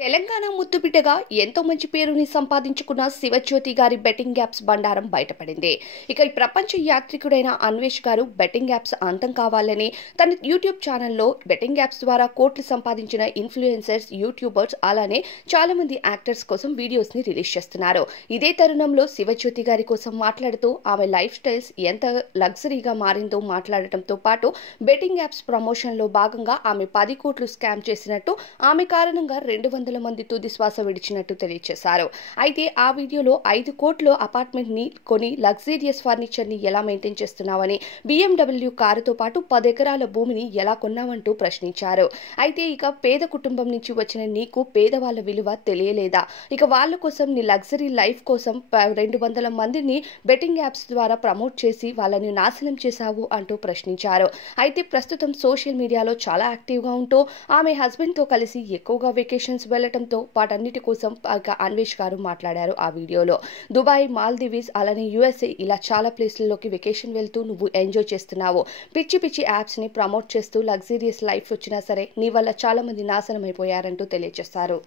తెలంగాణ ముద్దుబిడ్డగా ఎంతో మంచి పేరుని సంపాదించుకున్న శివజ్యోతి గారి బెట్టింగ్ యాప్స్ బండారం బయటపడింది. ఇక ఈ ప్రపంచ యాత్రికుడైన అన్వేష్ గారు బెట్టింగ్ యాప్స్ అంతం కావాలని తన యూట్యూబ్ ఛానల్లో బెట్టింగ్ యాప్స్ ద్వారా కోట్లు సంపాదించిన ఇన్ఫ్లుయెన్సర్స్, యూట్యూబర్స్ అలానే చాలా మంది యాక్టర్స్ కోసం వీడియోస్ ని రిలీజ్ చేస్తున్నారు. ఇదే తరుణంలో శివజ్యోతి గారి కోసం మాట్లాడుతూ ఆమె లైఫ్ స్టైల్స్ ఎంత లగ్జరీగా మారిందో మాట్లాడటంతో పాటు బెట్టింగ్ యాప్స్ ప్రమోషన్ లో భాగంగా ఆమె 10 కోట్లు స్కామ్ చేసినట్టు, ఆమె కారణంగా 200 మంది తుది శ్వాస విడిచినట్టు తెలియజేశారు. అయితే ఆ వీడియోలో 5 కోట్ల అపార్ట్మెంట్ ని కొని లగ్జరియస్ ఫర్నిచర్ ని ఎలా మెయింటైన్ చేస్తున్నావని, BMW కారుతో పాటు 10 ఎకరాల భూమిని ఎలా కొన్నావంటూ ప్రశ్నించారు. అయితే ఇక పేద కుటుంబం నుంచి వచ్చిన నీకు పేదవాళ్ళ విలువ తెలియలేదా? ఇక వాళ్ళ కోసం నీ లగ్జరీ లైఫ్ కోసం 200 మందిని బెట్టింగ్ యాప్స్ ద్వారా ప్రమోట్ చేసి వాళ్ళని నాశనం చేశావు అంటూ ప్రశ్నించారు. అయితే ప్రస్తుతం సోషల్ మీడియాలో చాలా యాక్టివ్ గా ఉంటూ ఆమె హస్బెండ్ తో కలిసి ఎక్కువగా వెకేషన్స్ వెళ్లడంతో వాటన్నిటి కోసం అన్వేష్ గారు మాట్లాడారు. ఆ వీడియోలో దుబాయ్, మాల్దీవ్స్ అలానే USA ఇలా చాలా ప్లేస్లలోకి వెకేషన్ వెళ్తూ నువ్వు ఎంజాయ్ చేస్తున్నావు. పిచ్చి పిచ్చి యాప్స్ ని ప్రమోట్ చేస్తూ లగ్జరియస్ లైఫ్ వచ్చినా సరే నీ వల్ల చాలా మంది నాశనం అయిపోయారంటూ తెలియజేశారు.